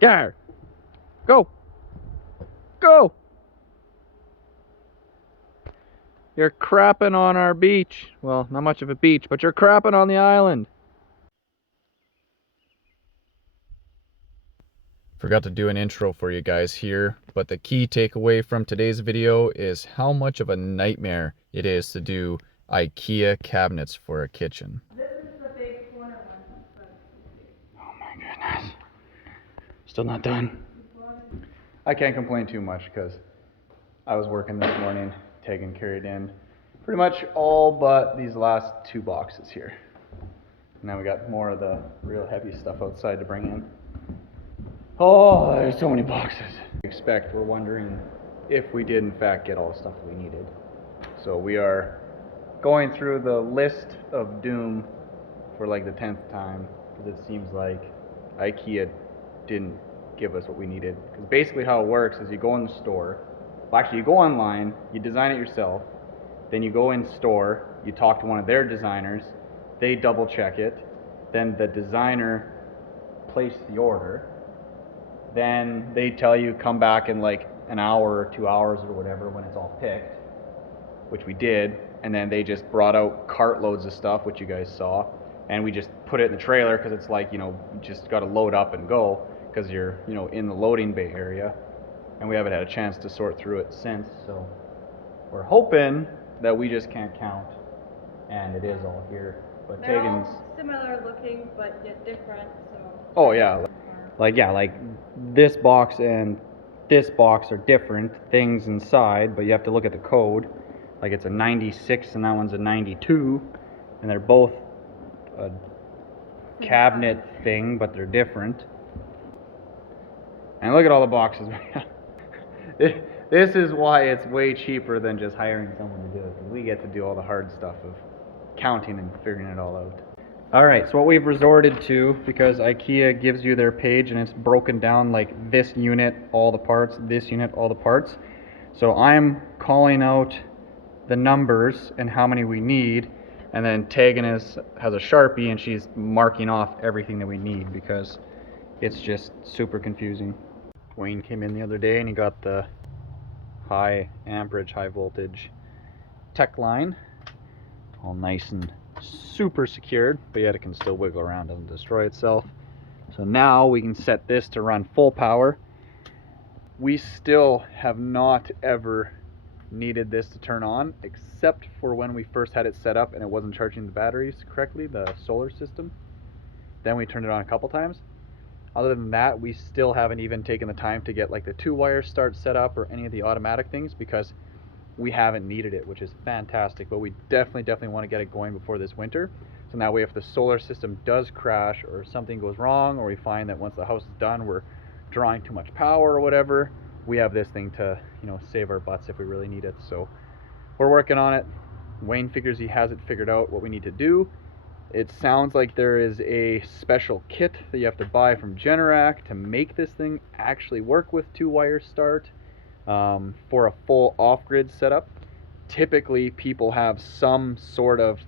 Gar! Go! Go! You're crapping on our beach. Well, not much of a beach, but you're crapping on the island. Forgot to do an intro for you guys here, but the key takeaway from today's video is how much of a nightmare it is to do Ikea cabinets for a kitchen. This is the big corner one. Oh my goodness. Still not done. I can't complain too much because I was working this morning, taking carried in pretty much all but these last two boxes here. Now we got more of the real heavy stuff outside to bring in. Oh, there's so many boxes. We're wondering if we did in fact get all the stuff we needed. So we are going through the list of doom for like the 10th time because it seems like Ikea didn't give us what we needed. Because basically how it works is you go in the store, well actually you go online, you design it yourself, then you go in store, you talk to one of their designers, they double check it, then the designer places the order, then they tell you come back in like an hour or 2 hours or whatever when it's all picked, which we did, and then they just brought out cartloads of stuff, which you guys saw, and we just put it in the trailer because it's like, you just got to load up and go because you're, in the loading bay area, and we haven't had a chance to sort through it since, so we're hoping that we just can't count and it is all here. But they're all similar looking but yet different, so. Oh yeah, like this box and this box are different things inside, but you have to look at the code. Like it's a 96 and that one's a 92, and they're both a cabinet thing, but they're different. And look at all the boxes. This is why it's way cheaper than just hiring someone to do it, because we get to do all the hard stuff of counting and figuring it all out. Alright, so what we've resorted to, because Ikea gives you their page and it's broken down like this unit, all the parts, this unit, all the parts. So I'm calling out the numbers and how many we need, and then Tegan has a Sharpie and she's marking off everything that we need because it's just super confusing. Wayne came in the other day and he got the high amperage, high voltage tech line all nice and super secured, but yet it can still wiggle around, doesn't destroy itself. So now we can set this to run full power. We still have not ever needed this to turn on, except for when we first had it set up and it wasn't charging the batteries correctly, the solar system. Then we turned it on a couple times. Other than that, we still haven't even taken the time to get like the 2-wire start set up or any of the automatic things because we haven't needed it, which is fantastic, but we definitely want to get it going before this winter. So that way if the solar system does crash or something goes wrong, or we find that once the house is done we're drawing too much power or whatever, we have this thing to, save our butts if we really need it. So we're working on it. Wayne figures he has it figured out what we need to do. It sounds like there is a special kit that you have to buy from Generac to make this thing actually work with 2-wire start. For a full off-grid setup, typically people have some sort of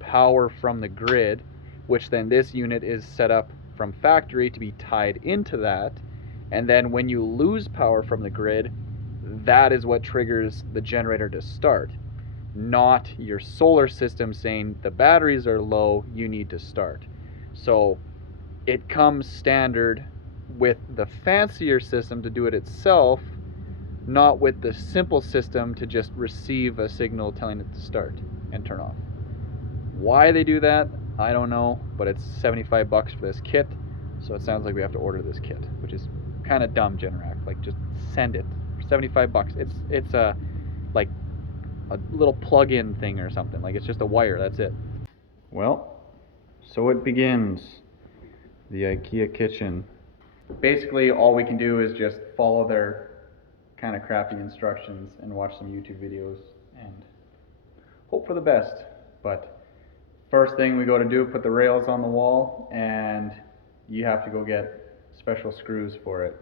power from the grid, which then this unit is set up from factory to be tied into that, and then when you lose power from the grid, that is what triggers the generator to start, not your solar system saying the batteries are low, you need to start. So it comes standard with the fancier system to do it itself, not with the simple system to just receive a signal telling it to start and turn off. Why they do that, I don't know, but it's 75 bucks for this kit, so it sounds like we have to order this kit, which is kind of dumb, Generac. Like, just send it for 75 bucks. It's a like a little plug-in thing or something. Like, it's just a wire, that's it. Well, so it begins. The Ikea kitchen. Basically, all we can do is just follow their kind of crappy instructions and watch some YouTube videos and hope for the best. But first thing we go to do, put the rails on the wall, and you have to go get special screws for it.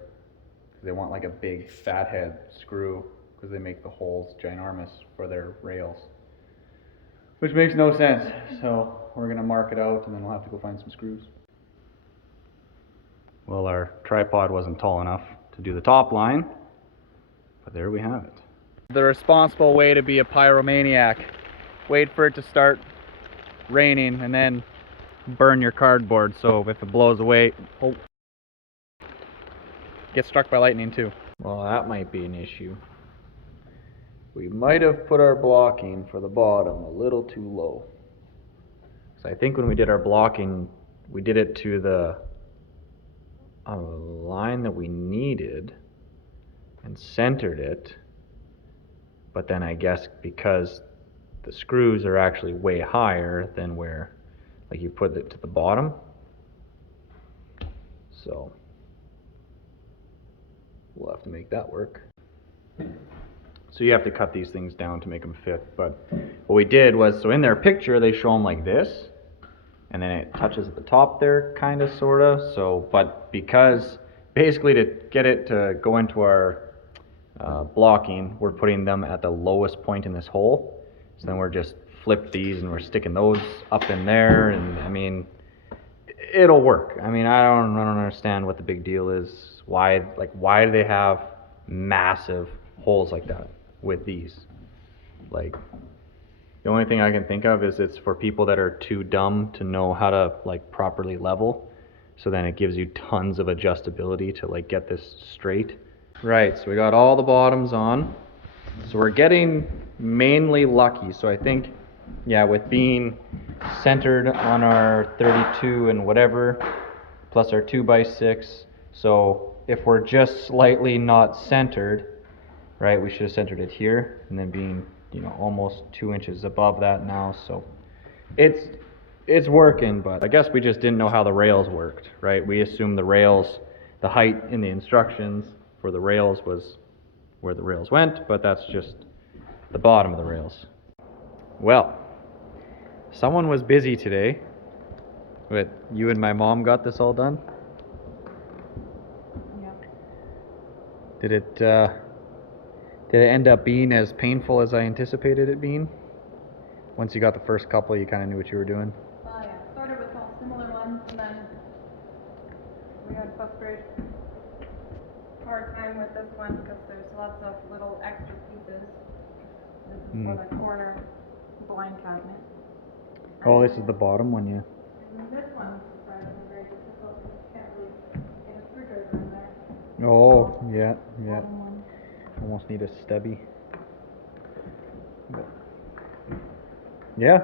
They want like a big fat head screw because they make the holes ginormous for their rails, which makes no sense. So we're gonna mark it out and then we'll have to go find some screws. Well, our tripod wasn't tall enough to do the top line, but there we have it. The responsible way to be a pyromaniac. Wait for it to start raining and then burn your cardboard, so if it blows away, oh, get struck by lightning too. Well, that might be an issue. We might have put our blocking for the bottom a little too low. So I think when we did our blocking, we did it to the line that we needed and centered it. But then I guess because the screws are actually way higher than where, like, you put it to the bottom. So we'll have to make that work. So you have to cut these things down to make them fit. But what we did was, so in their picture they show them like this, and then it touches at the top there, kind of, sort of. So, but because basically to get it to go into our blocking, we're putting them at the lowest point in this hole. So then we're just flip these and we're sticking those up in there, and I mean, it'll work. I mean, I don't understand what the big deal is. Why do they have massive holes like that with these? Like, the only thing I can think of is it's for people that are too dumb to know how to, like, properly level. So then it gives you tons of adjustability to, like, get this straight. Right, so we got all the bottoms on. So we're getting mainly lucky. So I think, yeah, with being centered on our 32 and whatever, plus our 2x6. So if we're just slightly not centered, right, we should have centered it here, and then being, you know, almost 2 inches above that now. So it's working, but I guess we just didn't know how the rails worked, right? We assumed the rails, the height in the instructions for the rails was where the rails went, but that's just the bottom of the rails. Well, someone was busy today, but you and my mom got this all done? Yeah. Did it end up being as painful as I anticipated it being? Once you got the first couple, you kind of knew what you were doing? Yeah. Started with all similar ones, and then we had hard time with this one because there's lots of little extra pieces. This is for the corner blind cabinet. Oh, this is the bottom one, yeah. And this one's surprisingly very difficult. You can't really get a screwdriver in there. Oh, yeah, yeah. Bottom one. Almost need a stubby. But yeah.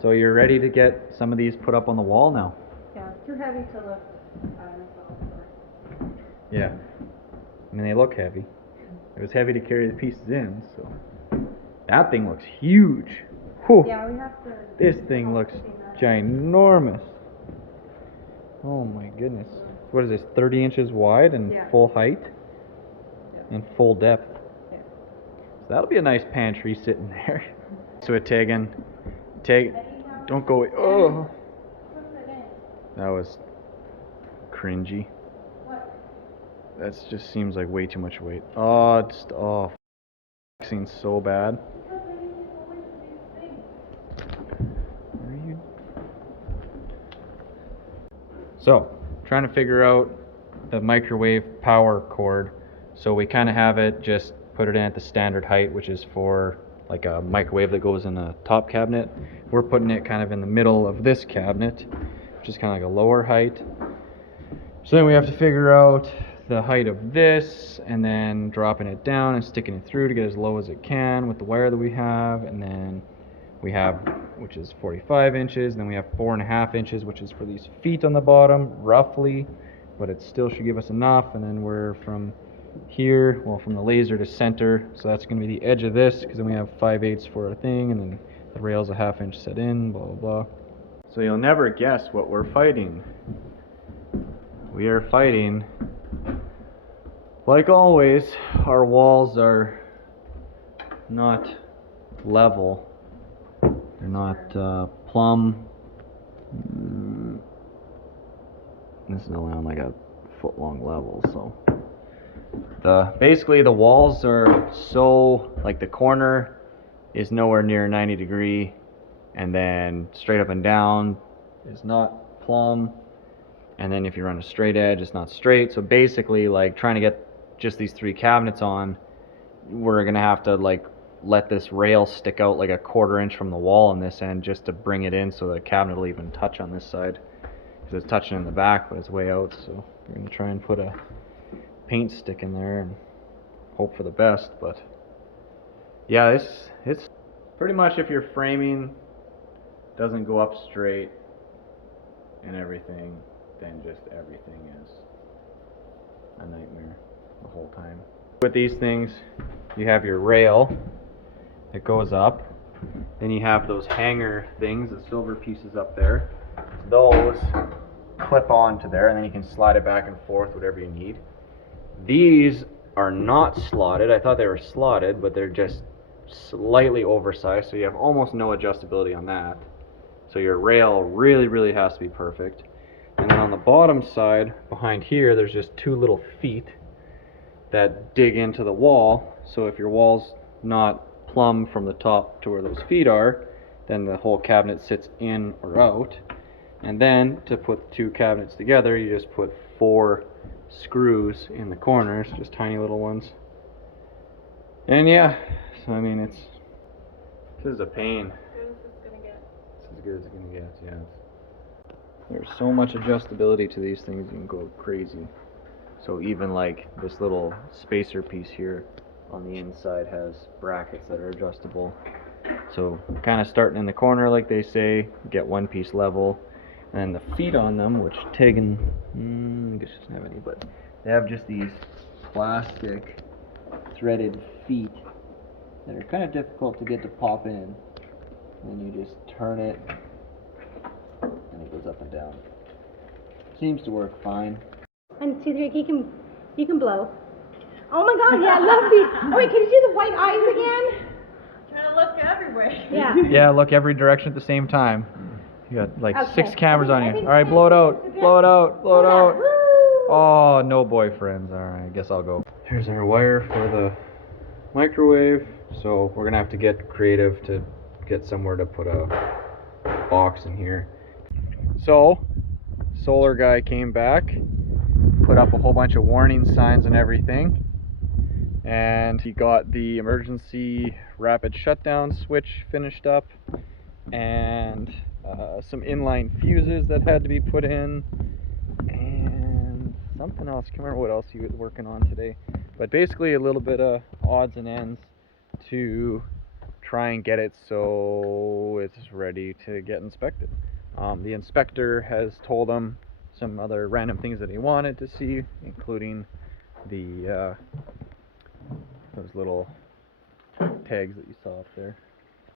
So you're ready to get some of these put up on the wall now? Yeah, it's too heavy to lift by myself. Yeah. I mean, they look heavy. It was heavy to carry the pieces in, so. That thing looks huge. Whew. Yeah, we have to. This thing looks ginormous. Oh my goodness. What is this, 30 inches wide and full height? Yeah. And full depth. Yeah. So that'll be a nice pantry sitting there. So it taken, don't go away. Oh, that was cringy. What? That just seems like way too much weight. Oh, it's flexing so bad. Are you? So, trying to figure out the microwave power cord. So we kind of have it, just put it in at the standard height, which is for like a microwave that goes in a top cabinet. We're putting it kind of in the middle of this cabinet, which is kind of like a lower height. So then we have to figure out the height of this, and then dropping it down and sticking it through to get as low as it can with the wire that we have. And then we have, which is 45 inches, and then we have 4.5 inches, which is for these feet on the bottom, roughly, but it still should give us enough. And then we're from here, well, from the laser to center, so that's going to be the edge of this, because then we have 5/8 for our thing, and then the rail's a 1/2 inch set in, blah blah blah. So you'll never guess what we're fighting. We are fighting, like always, our walls are not level. They're not plumb. This is only on like a foot long level, so basically the walls are so, like, the corner is nowhere near 90 degree, and then straight up and down is not plumb, And then if you run a straight edge, it's not straight. So basically, like, trying to get just these 3 cabinets on, we're gonna have to like let this rail stick out like a 1/4 inch from the wall on this end just to bring it in so the cabinet will even touch on this side. Because it's touching in the back, but it's way out. So we're gonna try and put a paint stick in there and hope for the best. But yeah, it's pretty much, if your framing doesn't go up straight and everything, then just everything is a nightmare the whole time. With these things, you have your rail that goes up, then you have those hanger things, the silver pieces up there. Those clip onto there, and then you can slide it back and forth, whatever you need. These are not slotted. I thought they were slotted, but they're just slightly oversized, so you have almost no adjustability on that. So your rail really has to be perfect. And then on the bottom side, behind here, there's just 2 little feet that dig into the wall. So if your wall's not plumb from the top to where those feet are, then the whole cabinet sits in or out. And then to put 2 cabinets together, you just put 4 screws in the corners, just tiny little ones. And yeah, so I mean, this is a pain. Good as it's gonna get. It's as good as it's gonna get, yeah. There's so much adjustability to these things, you can go crazy. So even like this little spacer piece here on the inside has brackets that are adjustable. So kind of starting in the corner, like they say, get 1 piece level. And then the feet on them, which Tegan, I guess doesn't have any, but they have just these plastic threaded feet that are kind of difficult to get to pop in. And then you just turn it, and it goes up and down. Seems to work fine. And see, you can blow. Oh my God! Yeah, I love these. Oh wait, can you do the white eyes again? Trying to look everywhere. Yeah. Yeah, look every direction at the same time. You got like Okay. 6 cameras on I you. think- Alright, blow it out. Blow it out. Blow it out. Woo! Oh, no boyfriends. Alright, I guess I'll go. Here's our wire for the microwave. So we're gonna have to get creative to get somewhere to put a box in here. So, solar guy came back, put up a whole bunch of warning signs and everything. And he got the emergency rapid shutdown switch finished up, and some inline fuses that had to be put in, and something else. Can't remember what else he was working on today, but basically a little bit of odds and ends to try and get it so it's ready to get inspected. The inspector has told him some other random things that he wanted to see, including the those little tags that you saw up there.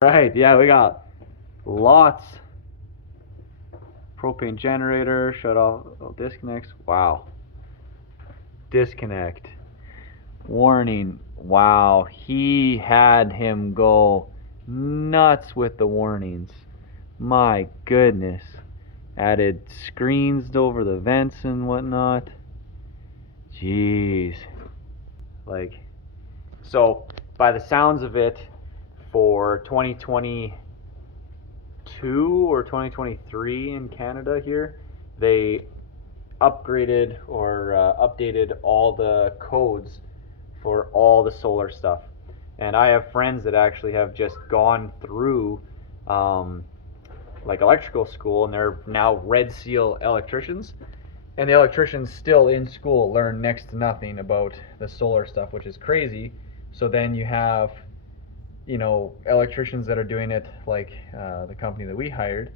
Right, yeah, we got lots. Propane generator, shut off, disconnects. Wow. Disconnect. Warning. Wow, he had him go nuts with the warnings. My goodness. Added screens over the vents and whatnot. Jeez. Like, so by the sounds of it, for 2022 or 2023 in Canada here, they upgraded or updated all the codes for all the solar stuff. And I have friends that actually have just gone through like electrical school, and they're now Red Seal electricians. And the electricians still in school learn next to nothing about the solar stuff, which is crazy. So then you have, you know, electricians that are doing it like the company that we hired.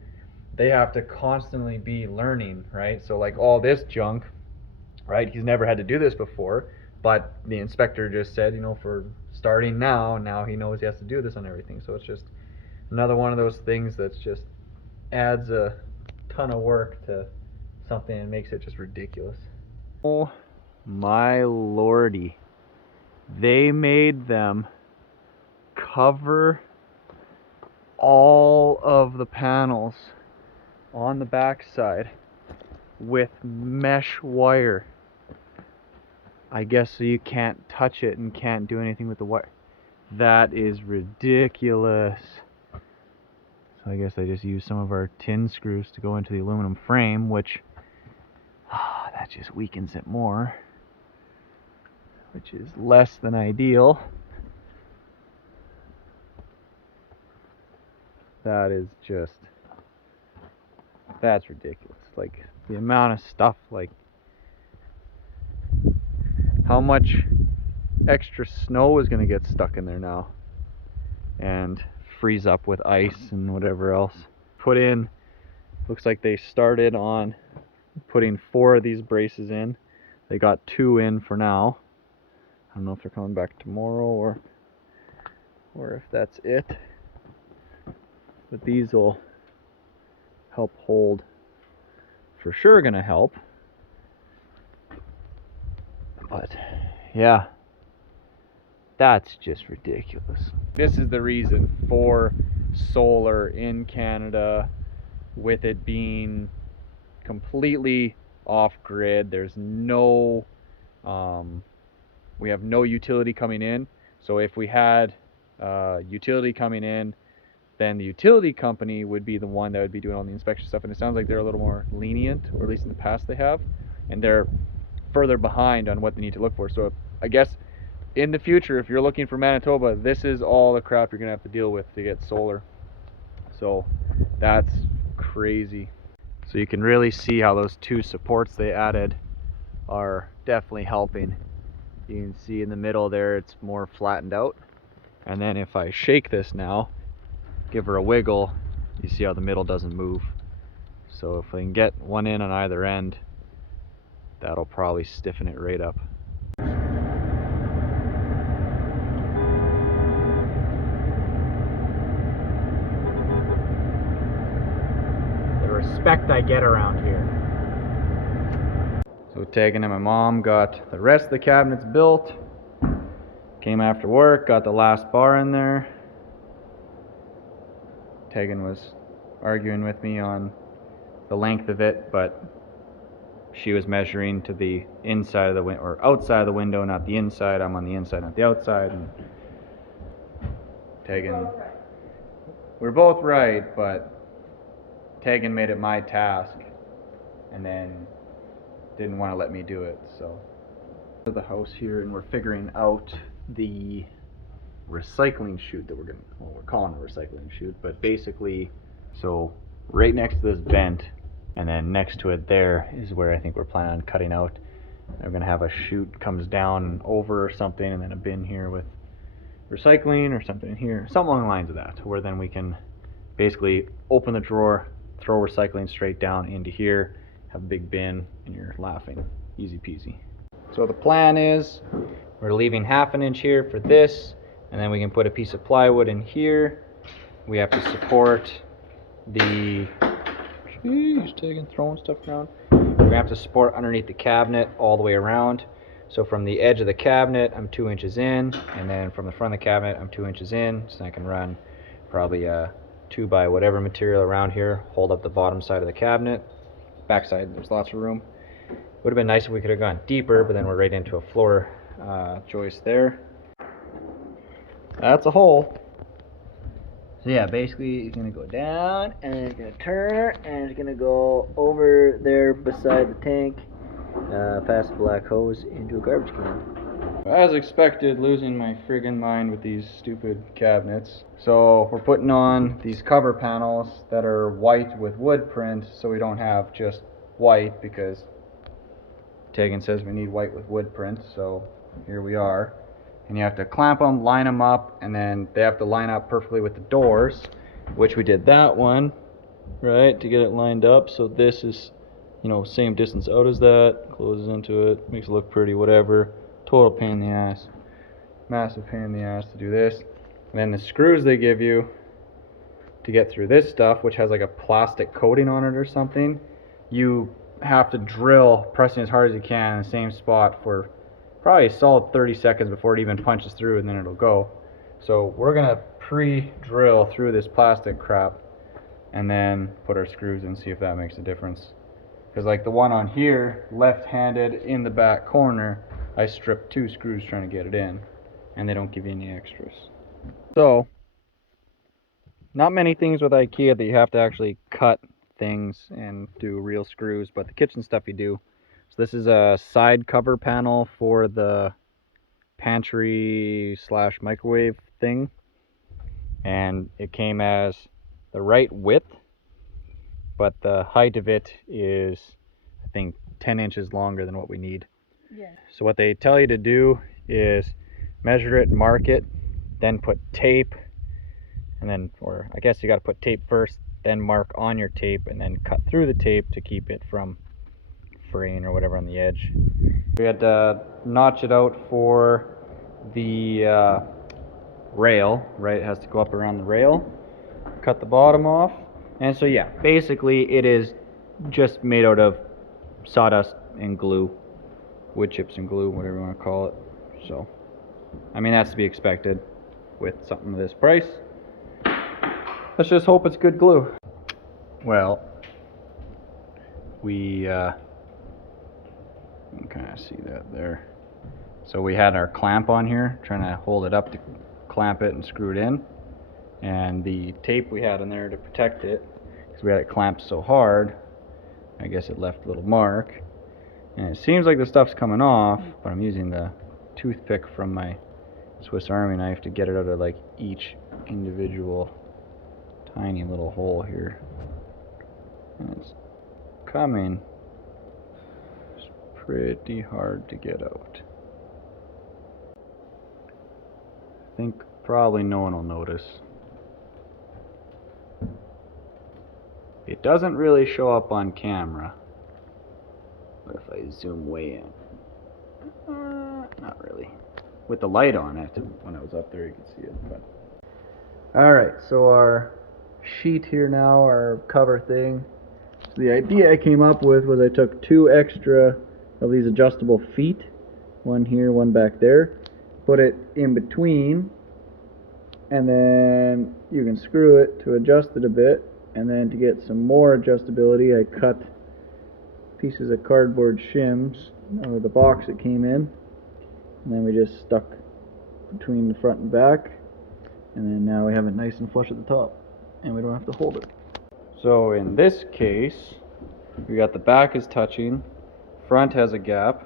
They have to constantly be learning, right? So like all this junk, right? He's never had to do this before, but the inspector just said, you know, for starting now he knows he has to do this on everything. So it's just another one of those things that's just adds a ton of work to something and makes it just ridiculous. Oh my lordy. They made them cover all of the panels on the back side with mesh wire. I guess so you can't touch it and can't do anything with the wire. That is ridiculous. So I guess I just used some of our tin screws to go into the aluminum frame, which that just weakens it more, which is less than ideal. That is just, that's ridiculous. Like, the amount of stuff, like, how much extra snow is going to get stuck in there now and freeze up with ice and whatever else. Put in, looks like they started on putting 4 of these braces in. They got 2 in for now. I don't know if they're coming back tomorrow or if that's it. But these will help hold. For sure gonna help. But yeah, that's just ridiculous. This is the reason for solar in Canada, with it being completely off grid. There's no we have no utility coming in. So if we had utility coming in, then the utility company would be the one that would be doing all the inspection stuff. And it sounds like they're a little more lenient, or at least in the past they have, and they're further behind on what they need to look for. So I guess in the future, if you're looking for Manitoba, this is all the crap you're gonna have to deal with to get solar. So that's crazy. So you can really see how those 2 supports they added are definitely helping. You can see in the middle there it's more flattened out. And then if I shake this now, give her a wiggle, you see how the middle doesn't move. So if I can get one in on either end, that'll probably stiffen it right up. The respect I get around here. So Tegan and my mom got the rest of the cabinets built. Came after work, got the last bar in there. Tegan was arguing with me on the length of it, but she was measuring to the inside of the window, or outside of the window, not the inside. I'm on the inside, not the outside. And Tegan, we're both right, but Tegan made it my task and then didn't want to let me do it. So the house here, and we're figuring out the recycling chute that we're calling a recycling chute, but basically, so right next to this vent, and then next to it there is where I think we're planning on cutting out. We're gonna have a chute comes down over or something, and then a bin here with recycling or something in here, something along the lines of that, where then we can basically open the drawer, throw recycling straight down into here, have a big bin, and you're laughing. Easy peasy. So the plan is we're leaving 1/2 inch here for this, and then we can put a piece of plywood in here. We have to support the, jeez, taking throwing stuff around. We're gonna have to support underneath the cabinet all the way around. So from the edge of the cabinet, I'm 2 inches in, and then from the front of the cabinet, I'm 2 inches in. So I can run probably a 2 by whatever material around here, hold up the bottom side of the cabinet. Backside, there's lots of room. Would have been nice if we could have gone deeper, but then we're right into a floor joist there. That's a hole. So yeah, basically it's gonna go down, and then it's gonna turn, and it's gonna go over there beside the tank, past the black hose into a garbage can. As expected, losing my friggin' mind with these stupid cabinets. So we're putting on these cover panels that are white with wood print, so we don't have just white, because Tegan says we need white with wood print, so here we are. And you have to clamp them, line them up, and then they have to line up perfectly with the doors, which we did that one, right, to get it lined up. So this is, you know, same distance out as that, closes into it, makes it look pretty, whatever. Total pain in the ass. Massive pain in the ass to do this. And then the screws they give you to get through this stuff, which has like a plastic coating on it or something, you have to drill, pressing as hard as you can in the same spot for probably a solid 30 seconds before it even punches through, and then it'll go. So we're gonna pre-drill through this plastic crap and then put our screws in, see if that makes a difference. Because like the one on here, left-handed in the back corner, I stripped 2 screws trying to get it in, and they don't give you any extras. So not many things with Ikea that you have to actually cut things and do real screws, but the kitchen stuff you do. So this is a side cover panel for the pantry slash microwave thing. And it came as the right width, but the height of it is, I think, 10 inches longer than what we need. Yeah. So what they tell you to do is measure it, mark it, then put tape, and then, or I guess you got to put tape first, then mark on your tape, and then cut through the tape to keep it from fraying or whatever on the edge. We had to notch it out for the rail, right? It has to go up around the rail. Cut the bottom off, and so yeah, basically it is just made out of sawdust and glue, wood chips and glue, whatever you want to call it. So, I mean, that's to be expected with something of this price. Let's just hope it's good glue. Well, we you can kind of see that there. So we had our clamp on here, trying to hold it up to clamp it and screw it in. And the tape we had in there to protect it, because we had it clamped so hard, I guess it left a little mark. And it seems like the stuff's coming off, but I'm using the toothpick from my Swiss Army knife to get it out of like each individual tiny little hole here. And it's coming. It's pretty hard to get out. I think probably no one will notice. It doesn't really show up on camera, but if I zoom way in, not really. With the light on it, when I was up there you could see it. But alright, so our sheet here now, our cover thing. So the idea I came up with was I took 2 extra of these adjustable feet, one here, one back there, put it in between, and then you can screw it to adjust it a bit. And then to get some more adjustability, I cut pieces of cardboard shims out of the box it came in. And then we just stuck between the front and back. And then now we have it nice and flush at the top. And we don't have to hold it. So in this case, we got the back is touching, front has a gap.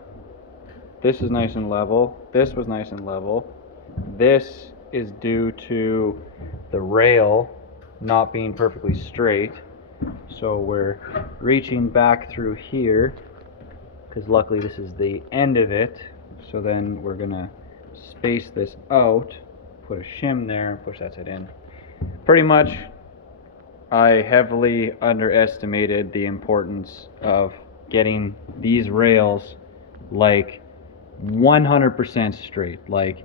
This is nice and level. This was nice and level. This is due to the rail not being perfectly straight, so we're reaching back through here, because luckily this is the end of it. So then we're gonna space this out, put a shim there, and push that side in. Pretty much I heavily underestimated the importance of getting these rails like 100% straight. Like,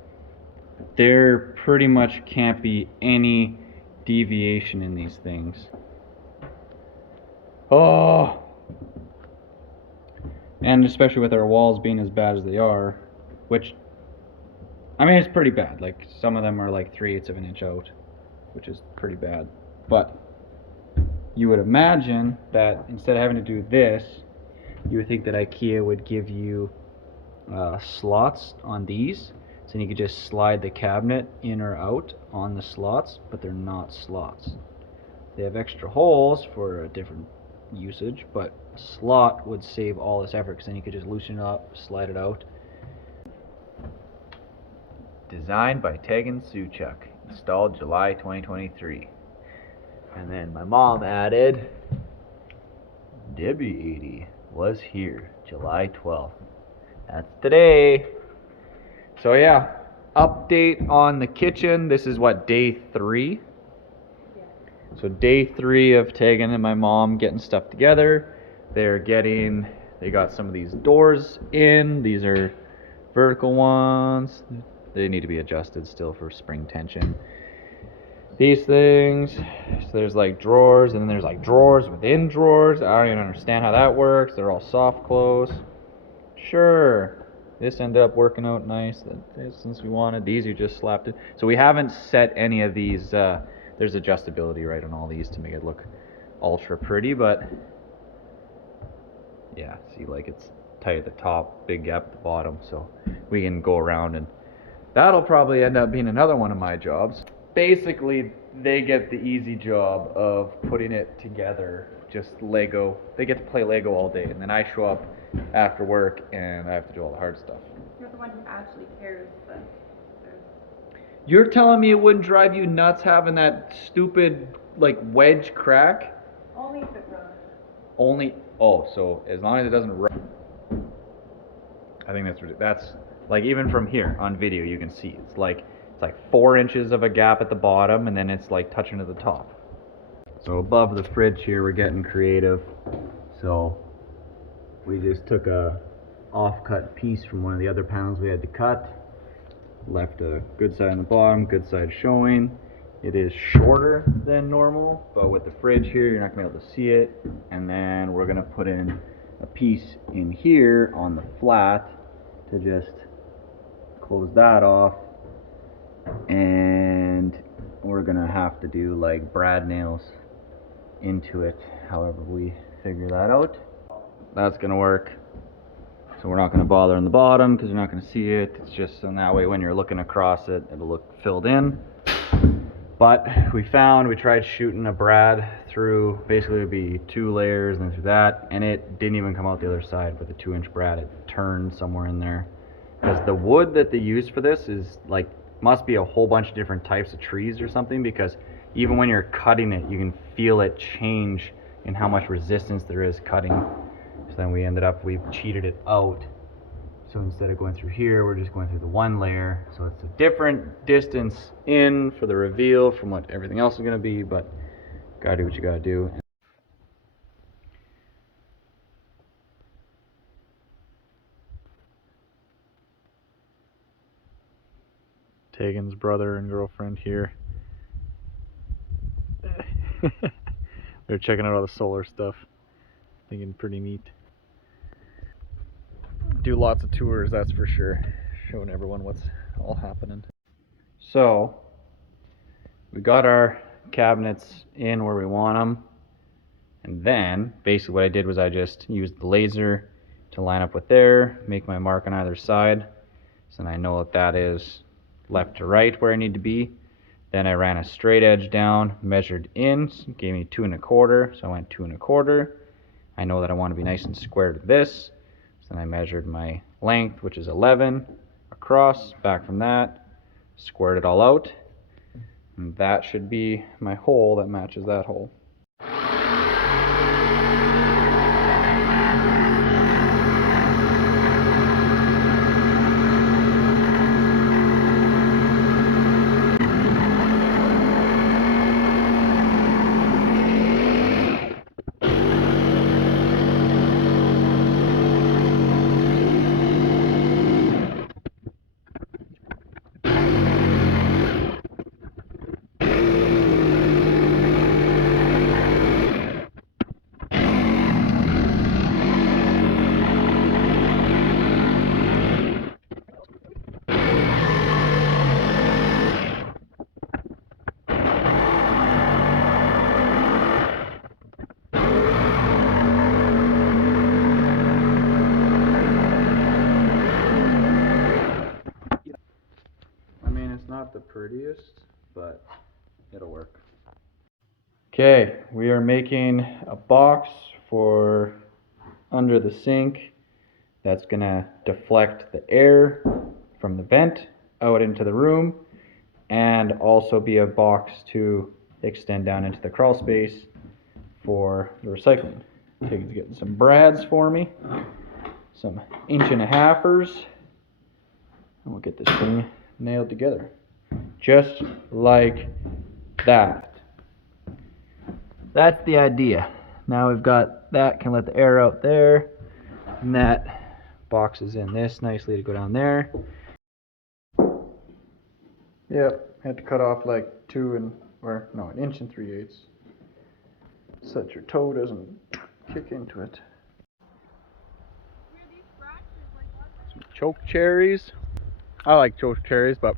there pretty much can't be any deviation in these things. Oh, and especially with our walls being as bad as they are, which, I mean, it's pretty bad. Like, some of them are like 3/8 of an inch out, which is pretty bad. But you would imagine that instead of having to do this, you would think that Ikea would give you slots on these, so then you could just slide the cabinet in or out on the slots, but they're not slots. They have extra holes for a different usage, but a slot would save all this effort, because then you could just loosen it up, slide it out. Designed by Tegan Suchuk, installed July 2023. And then my mom added, Debbie 80 was here July 12th. That's today. So yeah, update on the kitchen. This is what, day 3? Yeah. So day 3 of Tegan and my mom getting stuff together. They got some of these doors in. These are vertical ones. They need to be adjusted still for spring tension. These things, so there's like drawers, and then there's like drawers within drawers. I don't even understand how that works. They're all soft close. Sure. This ended up working out nice since we wanted. These you just slapped it. So we haven't set any of these. There's adjustability right on all these to make it look ultra pretty, but yeah, see, like, it's tight at the top, big gap at the bottom, so we can go around, and that'll probably end up being another one of my jobs. Basically, they get the easy job of putting it together just Lego. They get to play Lego all day, and then I show up after work and I have to do all the hard stuff. You're the one who actually cares that there's... You're telling me it wouldn't drive you nuts having that stupid like wedge crack? Only if it runs. Only, oh, so as long as it doesn't run. I think that's like, even from here on video you can see it's like 4 inches of a gap at the bottom, and then it's like touching to the top. So above the fridge here we're getting creative. So we just took a off-cut piece from one of the other panels we had to cut, left a good side on the bottom, good side showing. It is shorter than normal, but with the fridge here you're not gonna be able to see it. And then we're gonna put in a piece in here on the flat to just close that off, and we're gonna have to do like brad nails into it, however we figure that out. That's gonna work. So we're not gonna bother on the bottom because you're not gonna see it. It's just so that way when you're looking across it, it'll look filled in. But we tried shooting a brad through, basically it would be 2 layers and then through that, and it didn't even come out the other side with a 2-inch brad. It turned somewhere in there. Because the wood that they use for this is like, must be a whole bunch of different types of trees or something, because even when you're cutting it, you can feel it change in how much resistance there is cutting. So then we've cheated it out. So instead of going through here, we're just going through the 1 layer. So it's a different distance in for the reveal from what everything else is going to be, but gotta do what you gotta do. Tegan's brother and girlfriend here. They're checking out all the solar stuff. Thinking pretty neat. Do lots of tours, that's for sure. Showing everyone what's all happening. So, we got our cabinets in where we want them. And then, basically what I did was I just used the laser to line up with there, make my mark on either side. So then I know that that is left to right where I need to be. Then I ran a straight edge down, measured in, gave me 2 1/4, so I went 2 1/4. I know that I want to be nice and square to this, so then I measured my length, which is 11, across, back from that, squared it all out, and that should be my hole that matches that hole. Not the prettiest, but it'll work. Okay, we are making a box for under the sink that's gonna deflect the air from the vent out into the room, and also be a box to extend down into the crawl space for the recycling. Taking getting some brads for me, some 1.5 inches, and we'll get this thing nailed together. Just like that. That's the idea. Now we've got that, can let the air out there, and that boxes in this nicely to go down there. Yep, had to cut off like 1 inch and 3/8, so that your toe doesn't kick into it. Some choke cherries. I like choke cherries, but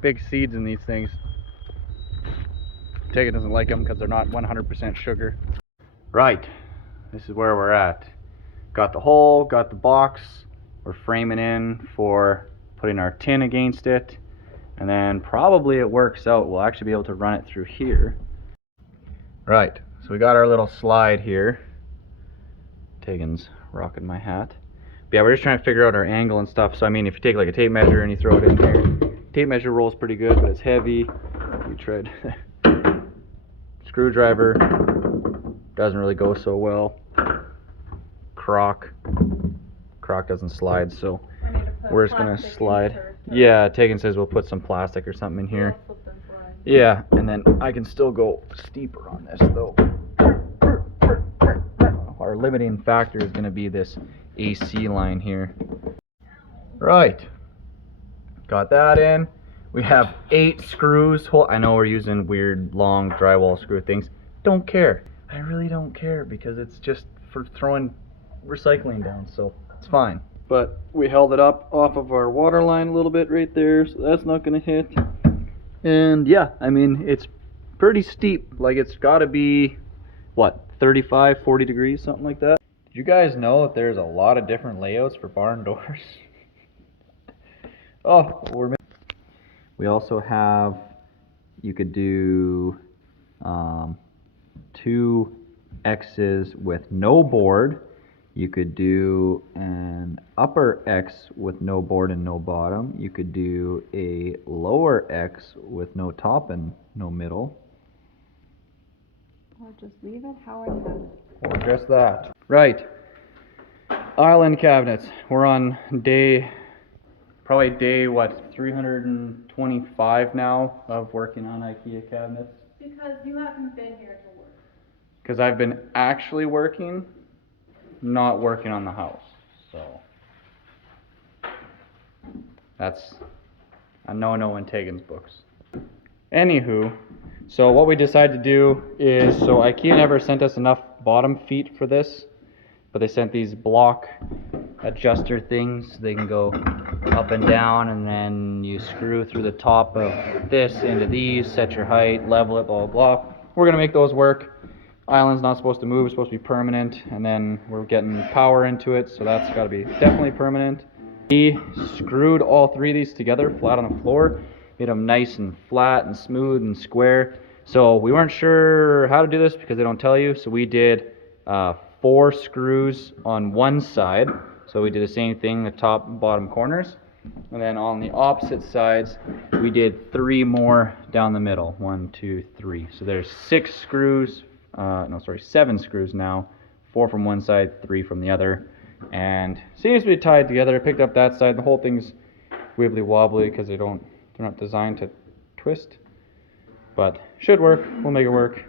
big seeds in these things. Tegan doesn't like them because they're not 100% sugar. Right, this is where we're at. Got the hole, got the box. We're framing in for putting our tin against it, and then probably it works out. We'll actually be able to run it through here. Right, So we got our little slide here. Tegan's rocking my hat. But yeah, we're just trying to figure out our angle and stuff. So I mean, if you take like a tape measure and you throw it in here, tape measure rolls pretty good, but it's heavy. We tried screwdriver, doesn't really go so well. Crock doesn't slide, so I need to put we're just gonna plastic slide. insert. Yeah, Tegan says we'll put some plastic or something in here. Slip and slide. Yeah, and then I can still go steeper on this though. Our limiting factor is going to be this AC line here. Right, got that in. We have 8 screws. I know we're using weird long drywall screw things. Don't care. I really don't care because it's just for throwing recycling down, so it's fine. But we held it up off of our water line a little bit right there, so that's not going to hit. And yeah, I mean, it's pretty steep. Like, it's got to be, what, 35, 40 degrees, something like that. Did you guys know that there's a lot of different layouts for barn doors? Oh, we also have, you could do 2 X's with no board. You could do an upper X with no board and no bottom. You could do a lower X with no top and no middle. Or just leave it how it is. Or just that. Right. Island cabinets. We're on probably day, what, 325 now of working on Ikea cabinets. Because you haven't been here to work. Because I've been actually working, not working on the house. So that's a no-no in Tegan's books. Anywho, so what we decided to do is, so Ikea never sent us enough bottom feet for this, but they sent these block adjuster things. They can go up and down, and then you screw through the top of this into these, set your height, level it, blah, blah, blah. We're gonna make those work. Island's not supposed to move, it's supposed to be permanent, and then we're getting power into it, so that's gotta be definitely permanent. We screwed all 3 of these together flat on the floor, made them nice and flat and smooth and square. So we weren't sure how to do this because they don't tell you, so we did 4 screws on one side. So we did the same thing, the top and bottom corners. And then on the opposite sides, we did 3 more down the middle. 1, 2, 3. So there's 6 screws, 7 screws now. 4 from one side, 3 from the other. And seems to be tied together. I picked up that side. The whole thing's wibbly wobbly because they're not designed to twist. But should work. We'll make it work.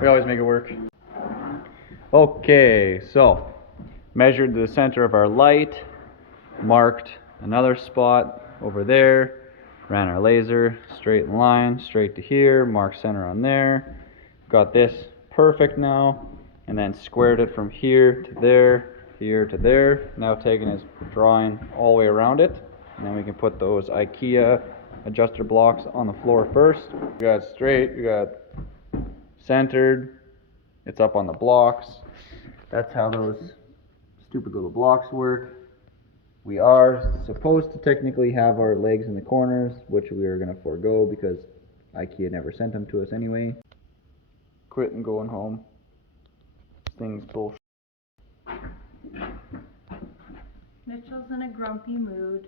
We always make it work. Okay, so measured the center of our light, marked another spot over there, ran our laser, straight line, straight to here, marked center on there. Got this perfect now, and then squared it from here to there, here to there. Now Tegan is drawing all the way around it, and then we can put those Ikea adjuster blocks on the floor first. You got straight, you got centered, it's up on the blocks. That's how those stupid little blocks work. We are supposed to technically have our legs in the corners, which we are going to forego because Ikea never sent them to us anyway. Quitting going home. This thing's bullshit. Mitchell's in a grumpy mood.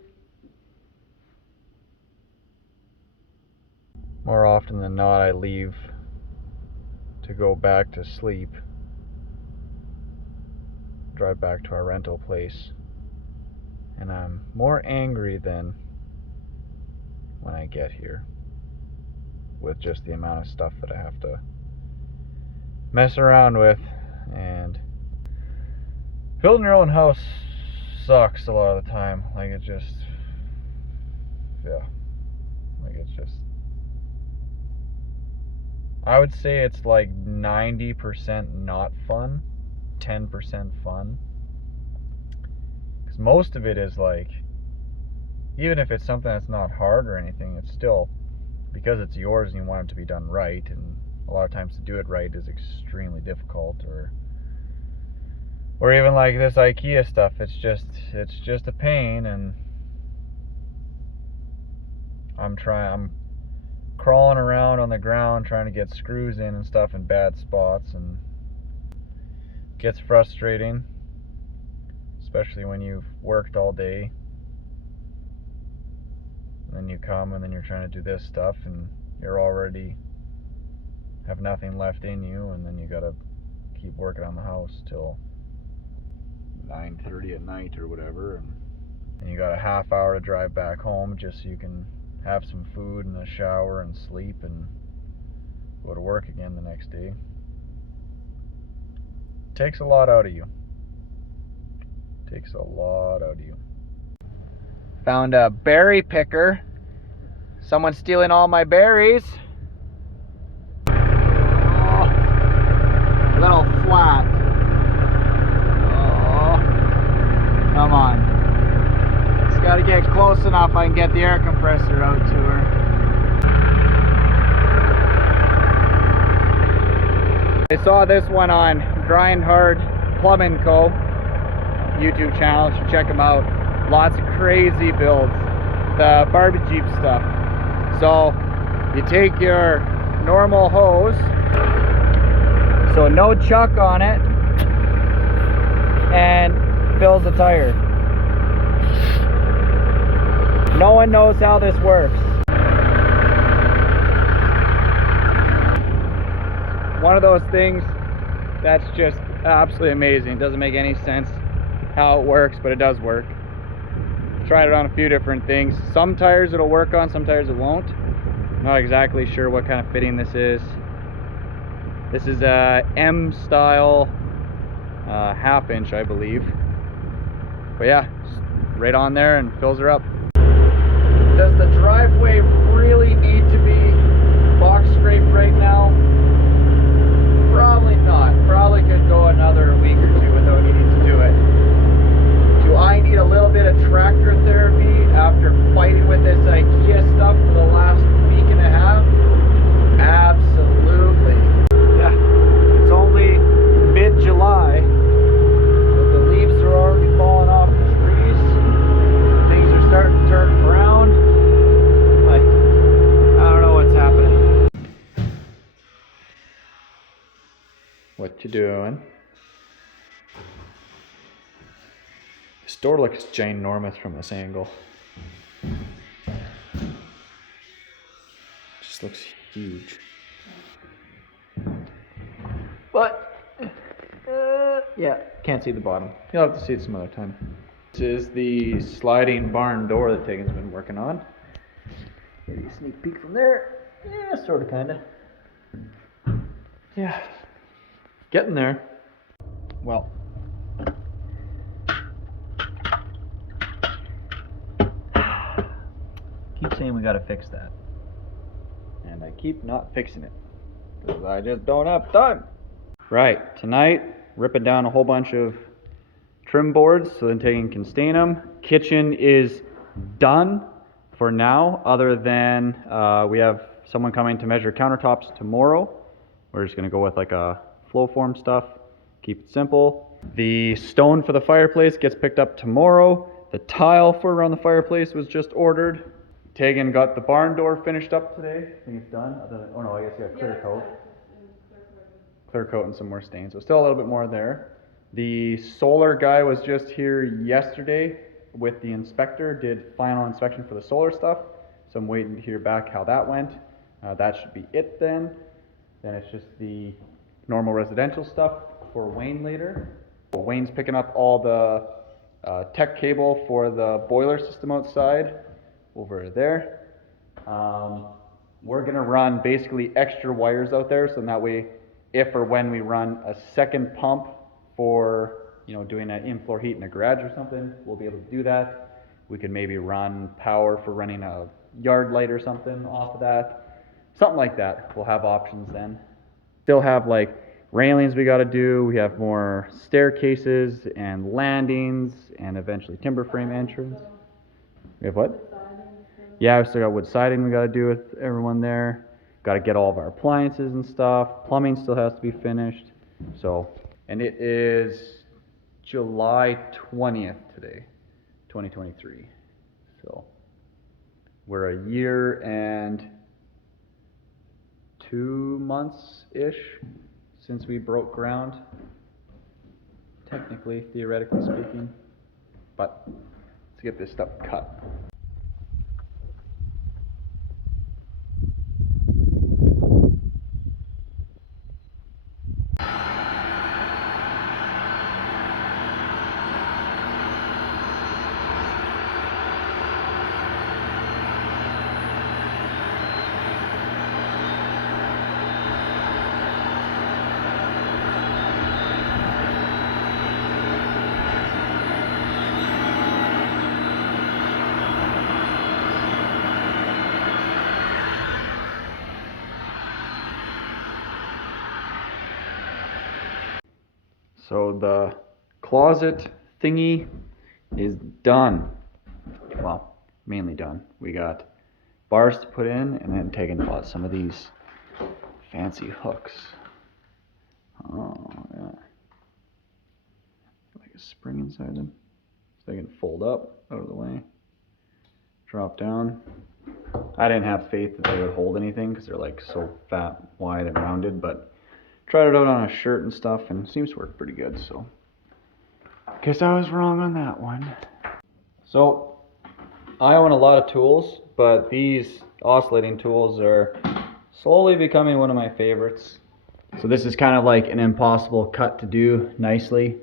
More often than not, I leave to go back to sleep. Drive back to our rental place. And I'm more angry than when I get here. With just the amount of stuff that I have to mess around with. And building your own house sucks a lot of the time. Like, it just, yeah. Like, it's just, I would say it's like 90% not fun, 10% fun. Because most of it is like, even if it's something that's not hard or anything, it's still, because it's yours and you want it to be done right, and a lot of times to do it right is extremely difficult. Or even like this Ikea stuff, it's just a pain, and I'm crawling around on the ground trying to get screws in and stuff in bad spots, and Gets frustrating, especially when you've worked all day. And then you come and then you're trying to do this stuff and you're already have nothing left in you, and then you gotta keep working on the house till 9:30 at night or whatever, and you got a half hour to drive back home just so you can have some food and a shower and sleep and go to work again the next day. Takes a lot out of you. Takes a lot out of you. Found a berry picker. Someone's stealing all my berries. Oh, a little flat. Oh, come on. Just gotta get close enough I can get the air compressor out to her. I saw this one on Grind Hard Plumbing Co. YouTube channel. You should check them out. Lots of crazy builds. The Barbie Jeep stuff. So you take your normal hose, so no chuck on it, and fills the tire. No one knows how this works. One of those things that's just absolutely amazing. It doesn't make any sense how it works, but it does work. Tried it on a few different things. Some tires it'll work on, some tires it won't. Not exactly sure what kind of fitting this is. This is a M style half inch, I believe. But yeah, just right on there and fills her up. Does the driveway really need to be box scraped right now? Probably not. Probably could go another week or two without needing to do it. Do I need a little bit of tractor therapy after fighting with this Ikea stuff for the last week and a half? Absolutely. Yeah, it's only mid-July, but the leaves are already falling off the trees. Things are starting to turn brown. Like, I don't know what's happening. What you doing? This door looks ginormous from this angle. Just looks huge. But, yeah, can't see the bottom. You'll have to see it some other time. This is the sliding barn door that Tegan's been working on. Maybe a sneak peek from there. Yeah, sorta, kinda. Yeah, getting there. Well, keep saying we gotta fix that, and I keep not fixing it because I just don't have time. Right, tonight ripping down a whole bunch of trim boards so then Tegan can stain them. Kitchen is done for now, other than we have someone coming to measure countertops tomorrow. We're just gonna go with like a flow form stuff, keep it simple. The stone for the fireplace gets picked up tomorrow. The tile for around the fireplace was just ordered. Tegan got the barn door finished up today. I think it's done. Oh no, I guess you got clear coat. Clear coat and some more stains. So still a little bit more there. The solar guy was just here yesterday with the inspector, did final inspection for the solar stuff. So I'm waiting to hear back how that went. That should be it then. Then it's just the normal residential stuff for Wayne later. Wayne's picking up all the tech cable for the boiler system outside over there. We're gonna run basically extra wires out there, so that way if or when we run a second pump for, you know, doing an in-floor heat in a garage or something, we'll be able to do that. We could maybe run power for running a yard light or something off of that. Something like that. We'll have options then. Still have like railings we gotta do. We have more staircases and landings and eventually timber frame entrance. We have what? Yeah, we still got wood siding we gotta do with everyone there. Gotta get all of our appliances and stuff. Plumbing still has to be finished. So, and it is July 20th today, 2023. So, we're a year and 2 months-ish since we broke ground. technically, theoretically speaking. But let's get this stuff cut. So the closet thingy is done. Well, mainly done. We got bars to put in and then taking out some of these fancy hooks. Oh, yeah. Like a spring inside them. So they can fold up out of the way. Drop down. I didn't have faith that they would hold anything because they're like so fat, wide, and rounded, but tried it out on a shirt and stuff and it seems to work pretty good, so guess I was wrong on that one. So I own a lot of tools, but these oscillating tools are slowly becoming one of my favorites. So this is kind of like an impossible cut to do nicely,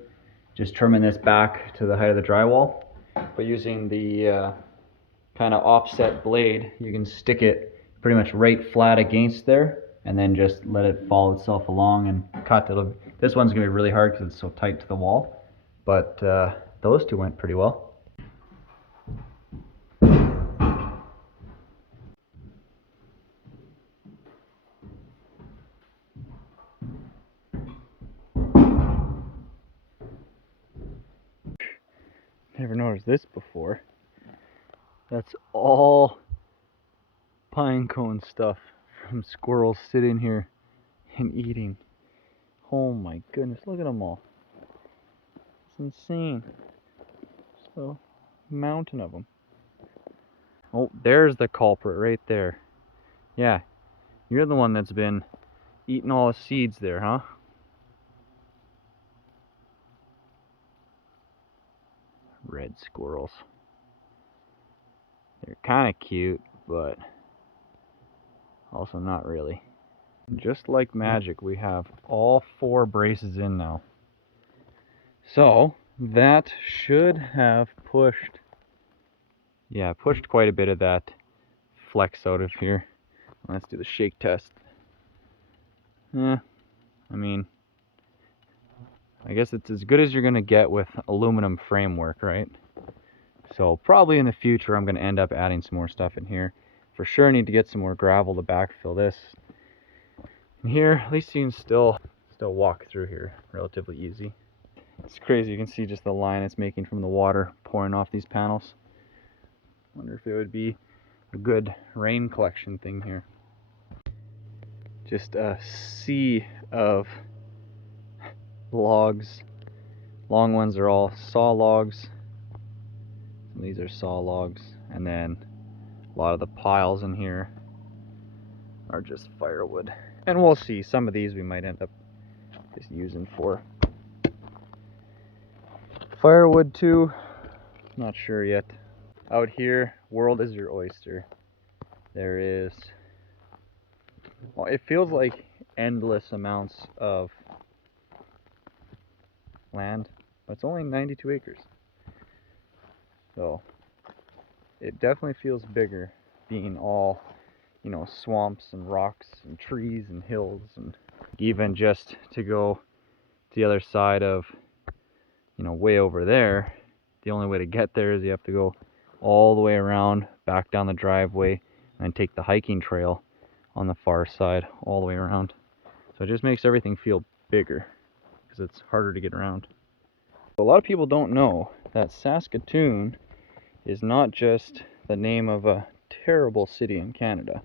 just trimming this back to the height of the drywall, but using the kind of offset blade, you can stick it pretty much right flat against there and then just let it follow itself along and cut. This one's gonna be really hard because it's so tight to the wall, but those two went pretty well. Never noticed this before. That's all pine cone stuff from squirrels sitting here and eating. Oh my goodness, look at them all. It's insane. So, mountain of them. Oh, there's the culprit right there. Yeah, you're the one that's been eating all the seeds there, huh? Red squirrels. They're kind of cute, but also not really. Just like magic, we have all 4 braces in now. So that should have pushed, yeah, pushed quite a bit of that flex out of here. Let's do the shake test. I mean, I guess it's as good as you're gonna get with aluminum framework, right? So probably in the future I'm gonna end up adding some more stuff in here. For sure I need to get some more gravel to backfill this. And here, at least you can still walk through here relatively easy. It's crazy, you can see just the line it's making from the water pouring off these panels. Wonder if it would be a good rain collection thing here. Just a sea of logs. Long ones are all saw logs. These are saw logs, and then a lot of the piles in here are just firewood. And we'll see, some of these we might end up just using for firewood too. Not sure yet. Out here, world is your oyster. There is, well, it feels like endless amounts of land, but it's only 92 acres. So it definitely feels bigger being all, you know, swamps and rocks and trees and hills, and even just to go to the other side of, you know, way over there, the only way to get there is you have to go all the way around, back down the driveway, and then take the hiking trail on the far side all the way around. So it just makes everything feel bigger because it's harder to get around. A lot of people don't know that Saskatoon is not just the name of a terrible city in Canada,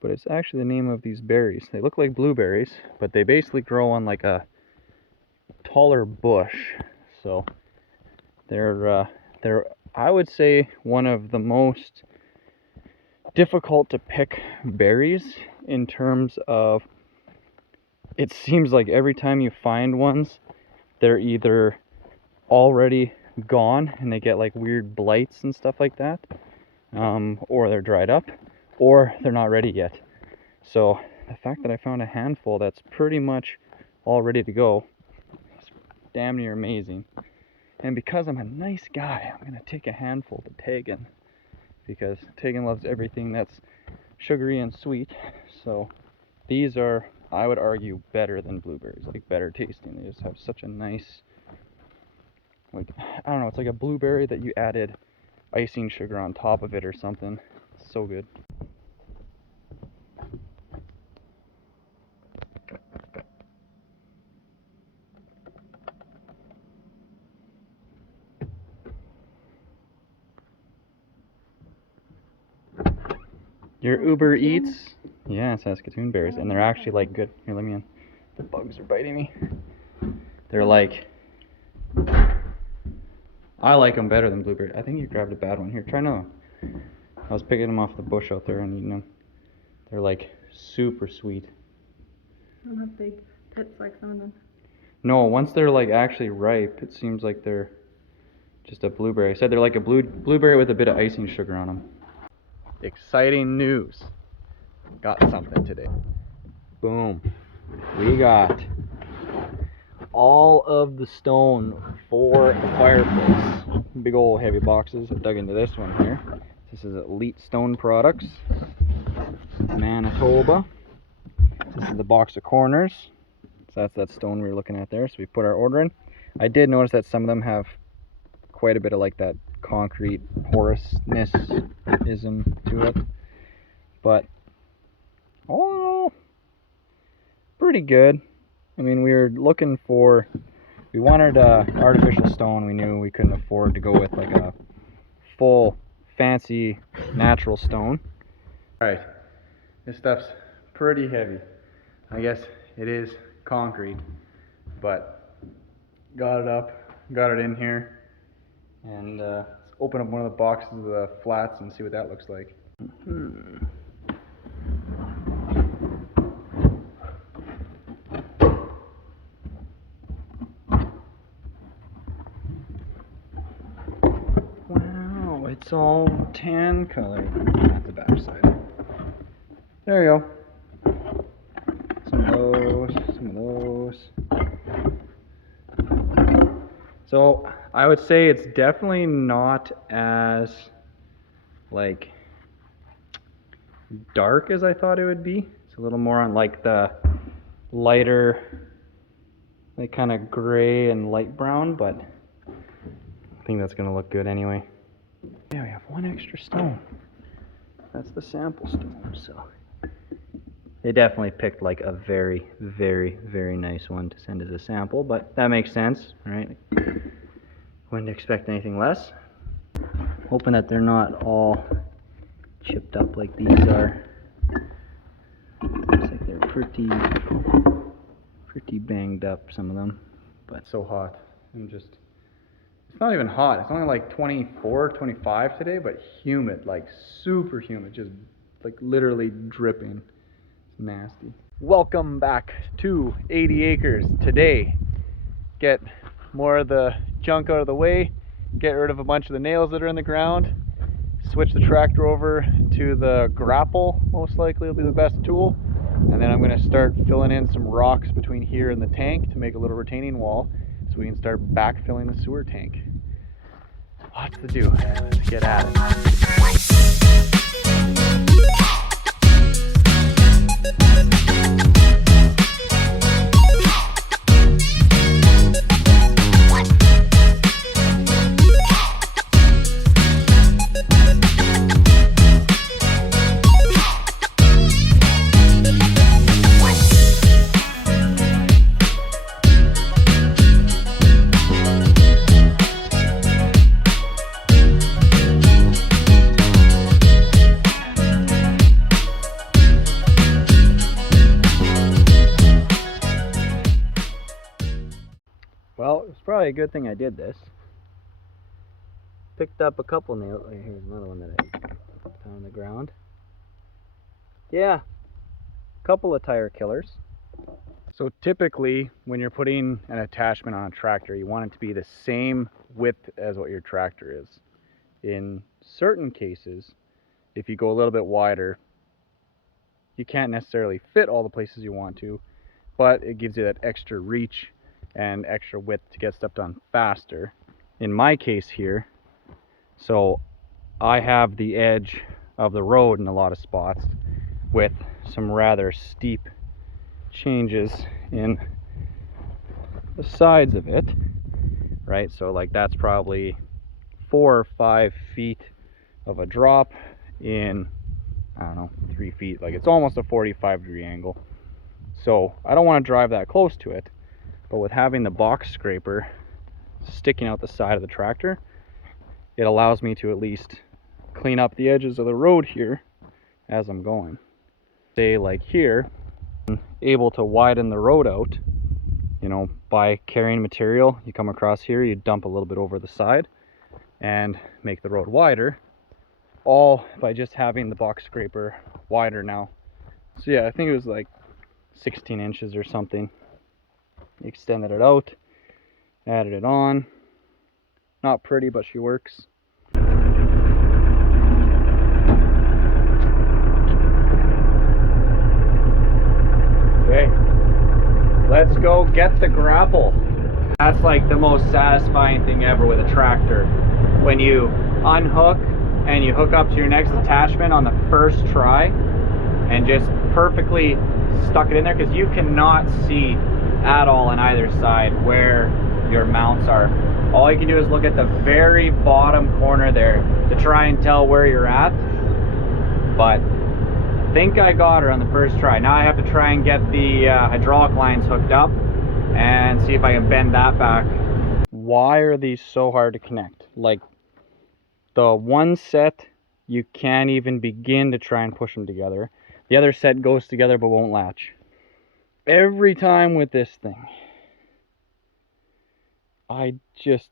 but it's actually the name of these berries. They look like blueberries, but they basically grow on like a taller bush. So they're I would say one of the most difficult to pick berries, in terms of, it seems like every time you find ones, they're either already gone and they get like weird blights and stuff like that, or they're dried up, or they're not ready yet. So the fact that I found a handful that's pretty much all ready to go is damn near amazing. And because I'm a nice guy, I'm gonna take a handful to Tegan, because Tegan loves everything that's sugary and sweet. So these are, I would argue, better than blueberries, like better tasting. They just have such a nice, like, I don't know, it's like a blueberry that you added icing sugar on top of it or something. It's so good. Your Uber Eats? Yeah, Saskatoon berries, and they're actually like good. Here, let me in. The bugs are biting me. They're like, I like them better than blueberry. I think you grabbed a bad one. Here, try another. I was picking them off the bush out there and eating them. They're like super sweet. I don't have big pits like some of them. No, once they're like actually ripe, it seems like they're just a blueberry. I said they're like a blueberry with a bit of icing sugar on them. Exciting news. Got something today. Boom. We got all of the stone for the fireplace. Big old heavy boxes. I dug into this one here. This is Elite Stone Products, Manitoba. This is the box of corners. So that's that stone we were looking at there. So we put our order in. I did notice that some of them have quite a bit of like that concrete porousness-ism to it. But all in all, pretty good. I mean, we were looking for, we wanted artificial stone. We knew we couldn't afford to go with like a full fancy natural stone. Alright, this stuff's pretty heavy. I guess it is concrete, but got it up, got it in here, and let's open up one of the boxes of the flats and see what that looks like. Wow, it's all tan color. That's the back side. There you go. Some of those, some of those. So I would say it's definitely not as like dark as I thought it would be. It's a little more on like the lighter, like kind of gray and light brown, but I think that's gonna look good anyway. Yeah, we have one extra stone. That's the sample stone, so they definitely picked like a very, very, very nice one to send as a sample, but that makes sense, right? Wouldn't expect anything less. Hoping that they're not all chipped up like these are. Looks like they're pretty banged up, some of them. But so hot. It's not even hot. It's only like 24, 25 today, but humid, like super humid, just like literally dripping. It's nasty. Welcome back to 80 Acres. Today, get more of the junk out of the way, get rid of a bunch of the nails that are in the ground, switch the tractor over to the grapple, most likely will be the best tool, and then I'm going to start filling in some rocks between here and the tank to make a little retaining wall so we can start backfilling the sewer tank. Lots to do. Let's get at it. Well, it's probably a good thing I did this. Picked up a couple nails. Oh, here's another one that I found on the ground. Yeah, a couple of tire killers. So typically, when you're putting an attachment on a tractor, you want it to be the same width as what your tractor is. In certain cases, if you go a little bit wider, you can't necessarily fit all the places you want to, but it gives you that extra reach and extra width to get stuff done faster. In my case here, so I have the edge of the road in a lot of spots with some rather steep changes in the sides of it, right? So like that's probably 4 or 5 feet of a drop in, I don't know, 3 feet. Like it's almost a 45-degree angle. So I don't want to drive that close to it, but with having the box scraper sticking out the side of the tractor, it allows me to at least clean up the edges of the road here as I'm going. Say like here, I'm able to widen the road out, you know, by carrying material. You come across here, you dump a little bit over the side and make the road wider, all by just having the box scraper wider now. So yeah, I think it was like 16 inches or something. Extended it out, added it on. Not pretty, but she works. Okay, let's go get the grapple. That's like the most satisfying thing ever with a tractor. When you unhook and you hook up to your next attachment on the first try and just perfectly stuck it in there, because you cannot see at all on either side where your mounts are. All you can do is look at the very bottom corner there to try and tell where you're at. But I think I got her on the first try. Now I have to try and get the hydraulic lines hooked up and see if I can bend that back. Why are these so hard to connect? Like the one set, you can't even begin to try and push them together. The other set goes together but won't latch. Every time with this thing, I just,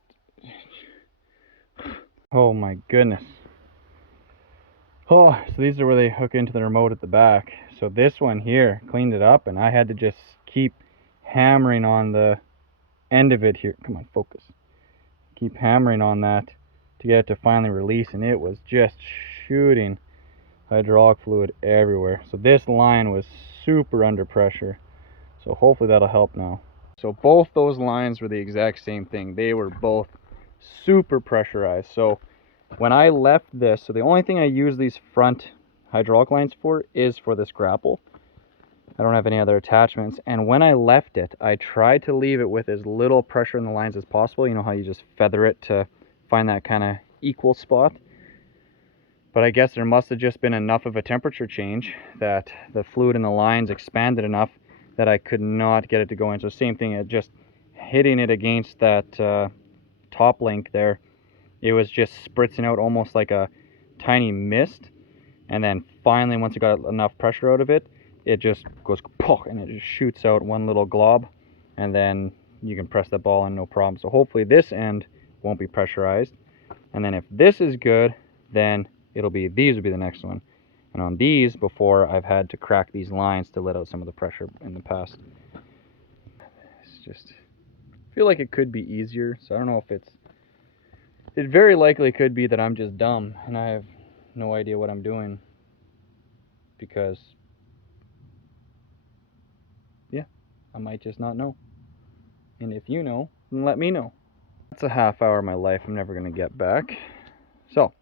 oh my goodness. Oh, so these are where they hook into the remote at the back. So this one here cleaned it up, and I had to just keep hammering on the end of it here. Come on, focus. Keep hammering on that to get it to finally release, and it was just shooting hydraulic fluid everywhere. So this line was super under pressure. So hopefully that'll help now. So both those lines were the exact same thing. They were both super pressurized. So when I left this, so the only thing I use these front hydraulic lines for is for this grapple. I don't have any other attachments. And when I left it, I tried to leave it with as little pressure in the lines as possible. You know how you just feather it to find that kind of equal spot? But I guess there must have just been enough of a temperature change that the fluid in the lines expanded enough that I could not get it to go in. So same thing, it just hitting it against that top link there, it was just spritzing out almost like a tiny mist. And then finally, once it got enough pressure out of it, it just goes pock, and it just shoots out one little glob, and then you can press that ball in no problem. So hopefully this end won't be pressurized. And then if this is good, then it'll be, these will be the next one. And on these, before, I've had to crack these lines to let out some of the pressure in the past. It's just, I feel like it could be easier. So I don't know if it's, it very likely could be that I'm just dumb and I have no idea what I'm doing. Because, yeah, I might just not know. And if you know, then let me know. That's a half hour of my life I'm never going to get back. So,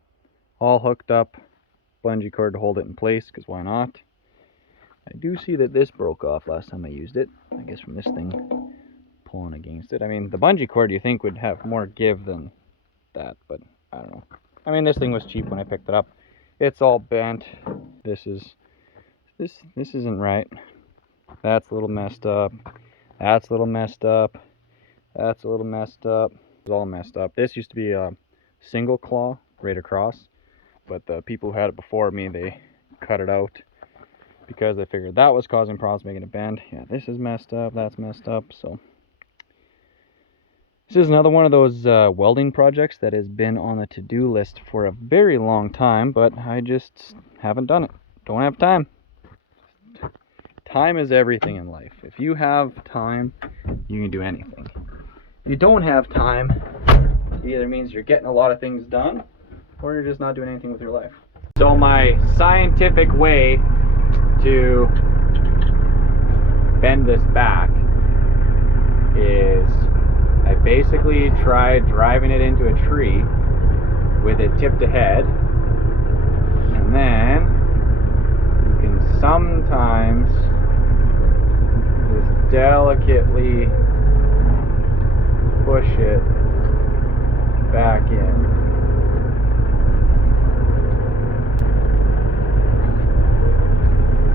all hooked up, bungee cord to hold it in place, because why not? I do see that this broke off last time I used it. I guess from this thing pulling against it. I mean, the bungee cord you think would have more give than that, but I don't know. I mean, this thing was cheap when I picked it up. It's all bent. This isn't right. That's a little messed up. That's a little messed up. That's a little messed up. It's all messed up. This used to be a single claw right across, but the people who had it before me, they cut it out because they figured that was causing problems making it bend. Yeah, this is messed up. That's messed up. So this is another one of those welding projects that has been on the to-do list for a very long time, but I just haven't done it. Don't have time. Time is everything in life. If you have time, you can do anything. If you don't have time, it either means you're getting a lot of things done, or you're just not doing anything with your life. So my scientific way to bend this back is I basically try driving it into a tree with it tipped ahead, and then you can sometimes just delicately push it back in.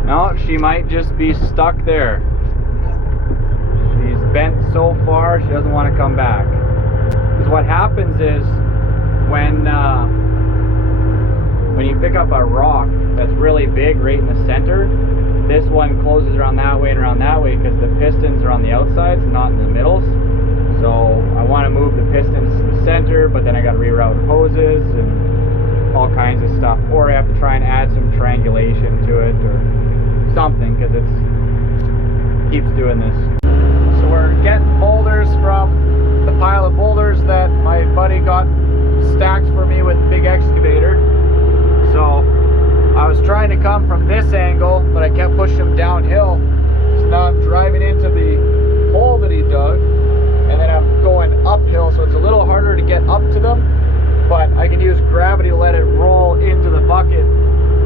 No, she might just be stuck there. She's bent so far, she doesn't want to come back. Because what happens is, when you pick up a rock that's really big right in the center, this one closes around that way and around that way because the pistons are on the outsides, not in the middles. So I want to move the pistons to the center, but then I got to reroute hoses and all kinds of stuff. Or I have to try and add some triangulation to it or something, because it keeps doing this. So we're getting boulders from the pile of boulders that my buddy got stacked for me with the big excavator. So I was trying to come from this angle, but I kept pushing him downhill. So now I'm driving into the hole that he dug, and then I'm going uphill, so it's a little harder to get up to them, but I can use gravity to let it roll into the bucket.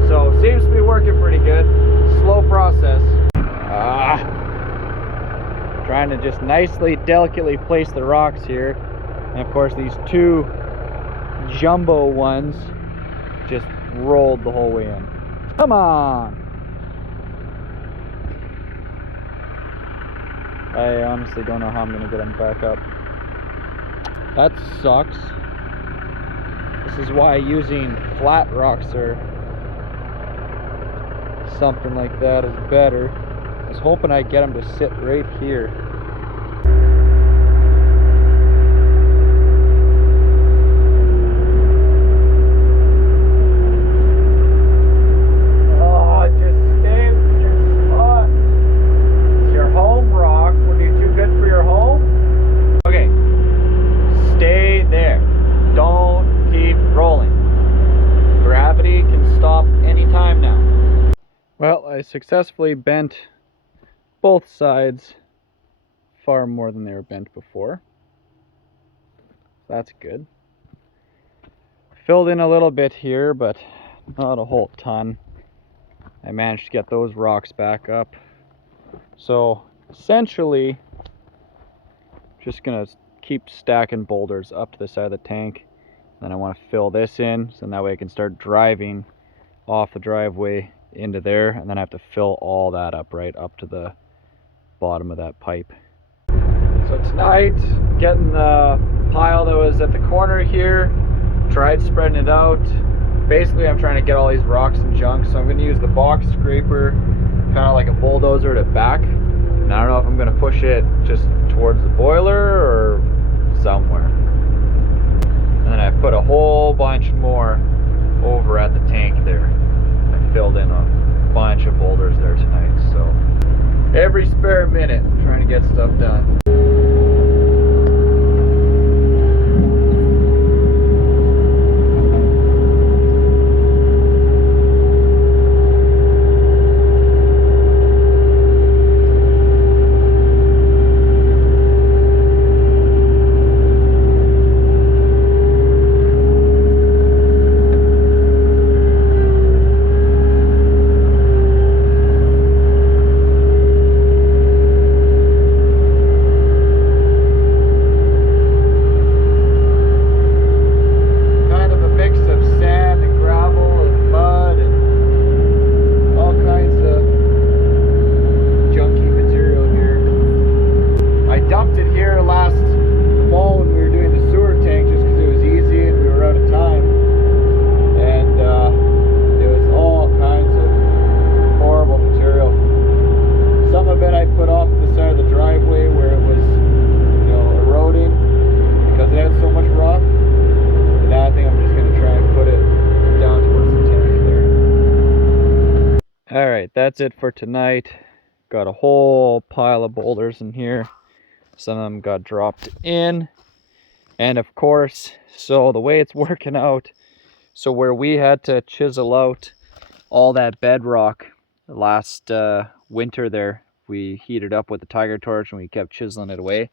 So it seems to be working pretty good. Slow process. Trying to just nicely, delicately place the rocks here. And of course these two jumbo ones just rolled the whole way in. Come on! I honestly don't know how I'm gonna get them back up. That sucks. This is why using flat rocks or something like that is better. I was hoping I'd get them to sit right here. Oh, just stay in your spot. It's your home, rock. Were you too good for your home? Okay, stay there. Don't keep rolling. Gravity can stop anytime now. Well, I successfully bent both sides far more than they were bent before. That's good. Filled in a little bit here, but not a whole ton. I managed to get those rocks back up. So essentially, just gonna keep stacking boulders up to the side of the tank. Then I want to fill this in, so that way I can start driving off the driveway into there, and then I have to fill all that up right up to the bottom of that pipe. So tonight, getting the pile that was at the corner here, tried spreading it out. Basically I'm trying to get all these rocks and junk, so I'm going to use the box scraper kind of like a bulldozer to back, and I don't know if I'm going to push it just towards the boiler or somewhere. And then I put a whole bunch more over at the tank there. I filled in a bunch of boulders there tonight, so every spare minute I'm trying to get stuff done. Alright, that's it for tonight. got a whole pile of boulders in here. Some of them got dropped in. And of course, so the way it's working out, so where we had to chisel out all that bedrock last winter there, we heated up with the tiger torch and we kept chiseling it away.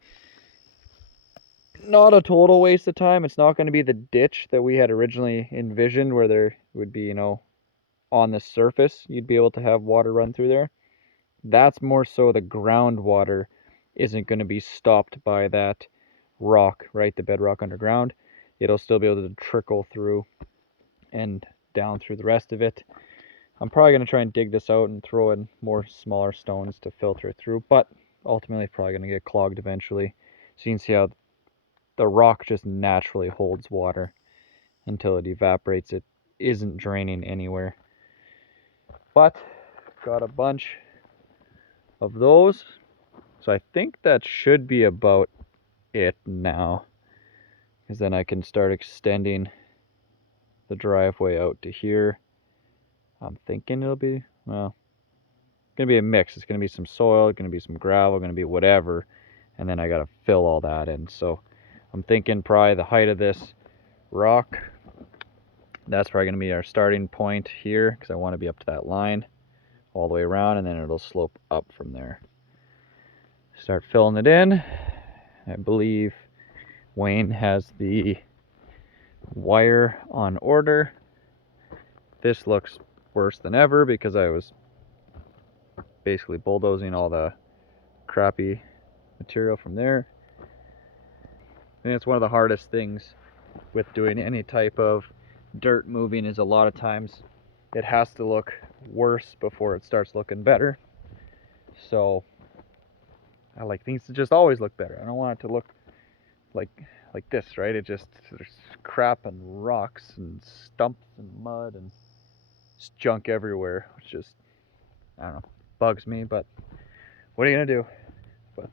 Not a total waste of time. It's not going to be the ditch that we had originally envisioned where there would be, you know, on the surface you'd be able to have water run through there. That's more so the groundwater isn't going to be stopped by that rock, right? The bedrock underground. It'll still be able to trickle through and down through the rest of it. I'm probably going to try and dig this out and throw in more smaller stones to filter it through, but ultimately probably going to get clogged eventually. So you can see how the rock just naturally holds water until it evaporates. It isn't draining anywhere. But got a bunch of those. So I think that should be about it now. Because then I can start extending the driveway out to here. I'm thinking it'll be, well, it's going to be a mix. It's going to be some soil, it's going to be some gravel, going to be whatever. And then I got to fill all that in. So I'm thinking probably the height of this rock, that's probably going to be our starting point here. Because I want to be up to that line all the way around. And then it'll slope up from there. Start filling it in. I believe Wayne has the wire on order. This looks worse than ever because I was basically bulldozing all the crappy material from there. And it's one of the hardest things with doing any type of dirt moving is a lot of times it has to look worse before it starts looking better. So I like things to just always look better. I don't want it to look like this, right? It just, there's crap and rocks and stumps and mud and just junk everywhere, which just, I don't know, bugs me, but what are you gonna do? But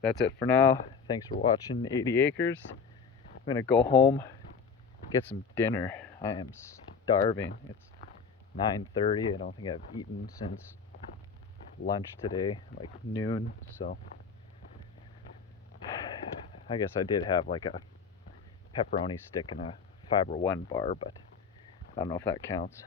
that's it for now. Thanks for watching 80 Acres. I'm gonna go home, get some dinner. I am starving. It's 9:30. I don't think I've eaten since lunch today, like noon, so I guess I did have like a pepperoni stick and a Fiber One bar, but I don't know if that counts.